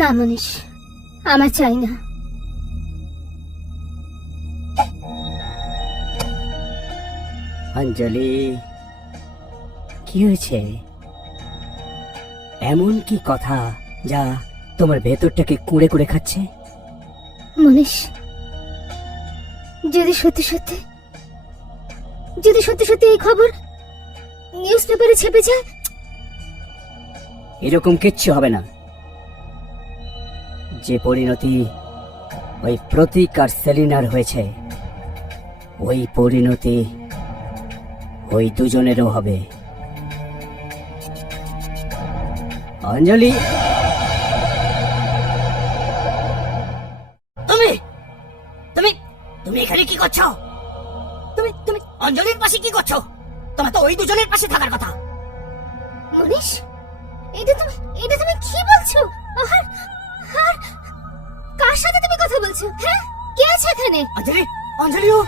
না মনীষ, আমার চাই না। অঞ্জলি, কি হয়েছে? এমন কি কথা যা তোমার ভেতরটাকে কুড়ে কুড়ে খাচ্ছে? মনীষ, যদি সত্যি সত্যি এই খবর নিউজ পেপারে ছেপে যায়, এরকম কিচ্ছু হবে না। যে পরিণতি ওই প্রতীক আর সেলিনার হয়েছে, ওই পরিণতি ওই দুজনেরও হবে। অঞ্জলি, তুমি তুমি তুমি এখানে কি করছো? তুমি তুমি অঞ্জলির পাশে কি করছো? তোমার তো ওই দুজনের পাশে থাকার কথা। মনীষ, এটা তুমি কি বলছো? আর আর কার সাথে তুমি কথা বলছো? হ্যাঁ, কে আছে এখানে? অঞ্জলি, অঞ্জলিও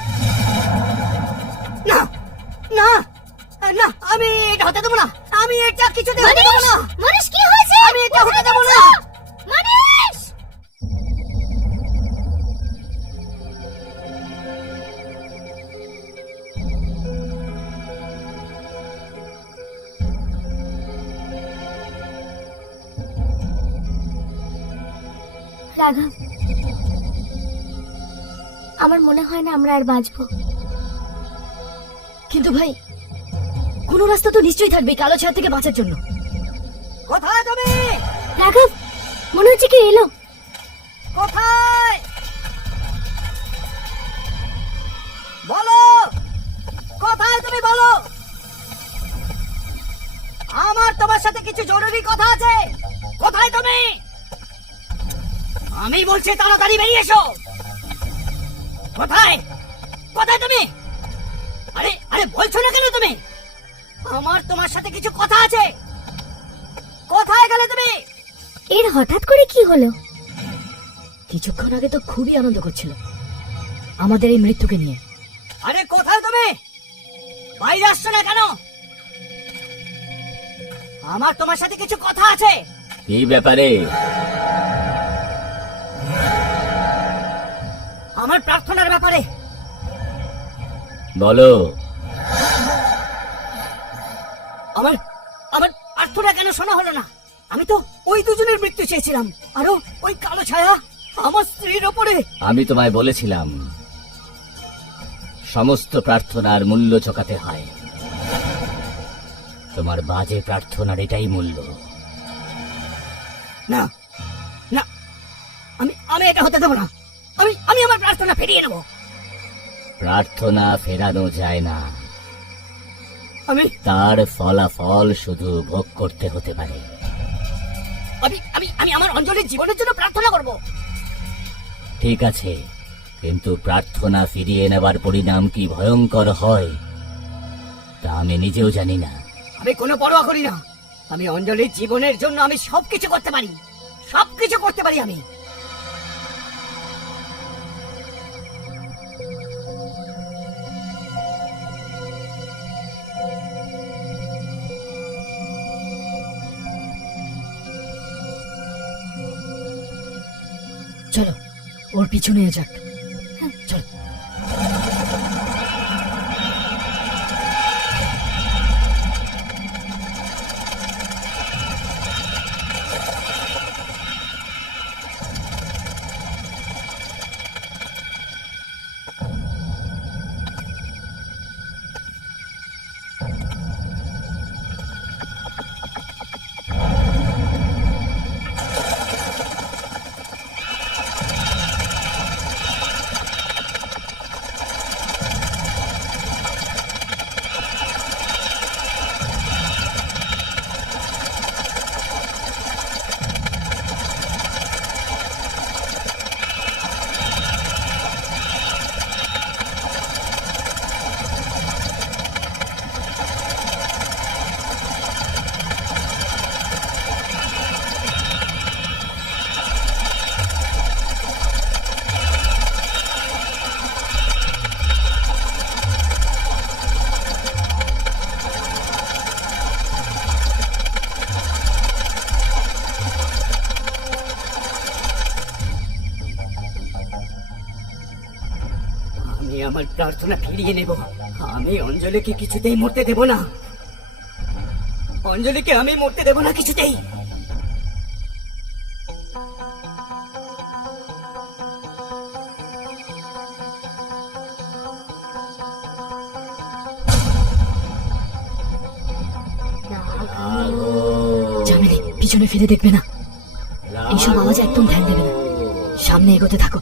না না না, আমি এটা হতে দেবো না। আমি এটা কিছুতে হতে দেবো না। মনীষ, কি হয়েছে? আমি এটা হতে দেবো না। মনীষ! রাঘব, আমার মনে হয় না আমরা আর বাঁচবো। কিন্তু ভাই, কোনো রাস্তা তো নিশ্চয়ই থাকবে কালো ছায়া থেকে বাঁচার জন্য। কোথায় তুমি? রাঘব, মনে হচ্ছে কি এলো। কোথায়? বলো, কোথায় তুমি? বলো, আমার তোমার সাথে কিছু জরুরি কথা আছে। কোথায় তুমি? আমি বলছি তাড়াতাড়ি বেরিয়ে এসো। কোথায়? কোথায় তুমি? আরে আরে, বলছো না কেন তুমি? আমার তোমার সাথে কিছু কথা আছে। কোথায় গেলে তুমি? এর হঠাৎ করে কি হলো? কিছুক্ষণ আগে তো খুবই আনন্দ করছিল আমাদের এই মৃত্যুকে নিয়ে। আরে কোথায় তুমি? বাইরে আসছো না কেন? আমার তোমার সাথে কিছু কথা আছে। কি ব্যাপারে? আমার প্রার্থনার ব্যাপারে। বলো। আমার আমার প্রার্থনা কেন শোনা হলো না? আমি তো ওই দুজনের মৃত্যু চেয়েছিলাম, আরো ওই কালো ছায়া আমার স্ত্রীর ওপরে। আমি তোমায় বলেছিলাম সমস্ত প্রার্থনার মূল্য চোকাতে হয়। তোমার বাজে প্রার্থনার এটাই মূল্য। না না, আমি আমি এটা হতে দেবো না। আমি আমার প্রার্থনা ফিরিয়ে নেব। প্রার্থনা ফেরানো যায় না, আমি তার ফলাফল শুধু ভোগ করতে হতে পারে। আমি আমি আমি আমার অঞ্জলির জীবনের জন্য প্রার্থনা করব। ঠিক আছে, কিন্তু প্রার্থনা ফিরিয়ে নেবার পরিণাম কি ভয়ঙ্কর হয় তা আমি নিজেও জানি না। আমি কোনো পরোয়া করি না। আমি অঞ্জলির জীবনের জন্য আমি সবকিছু করতে পারি, সবকিছু করতে পারি আমি। চলো, ওর পিছু নিয়ে যাক। চলো। আমার প্রার্থনা ফিরিয়ে নেব। আমি অঞ্জলিকে কিছুতেই মরতে দেব না। অঞ্জলিকে আমি মরতে দেব না কিছুতেই। জামিনী পিছনে ফিরে দেখবে না, এইসব আওয়াজে একদম ধ্যান দেবে না, সামনে এগোতে থাকো।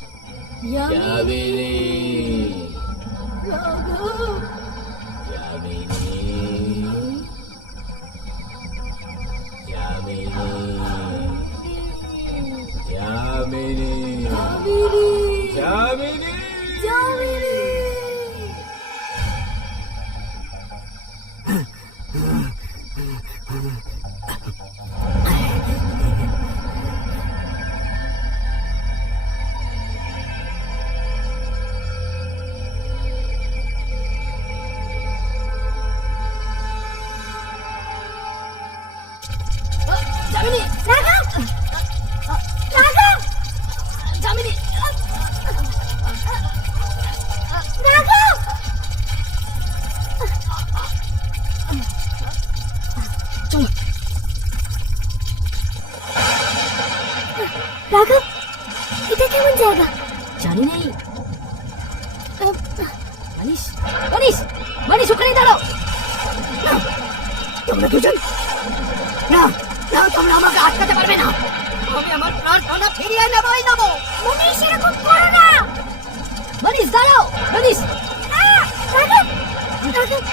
জামিনী, রাঘব! রাঘব! জামিনী রাঘব! চলো। রাঘব, এটা কেমন জায়গা? জানি নেই। মানিস মানিস মানিস, ওখানে দাঁড়াও। তোমরা দুজন না, না, তোমরা আমাকে আটকাতে পারবে না। আমি আমার প্রার্থনা ফিরিয়ে নেবই নেব। মনীষ, এরকম করো না! মানিস দাঁড়াও। মানিস রাঘব! রাঘব!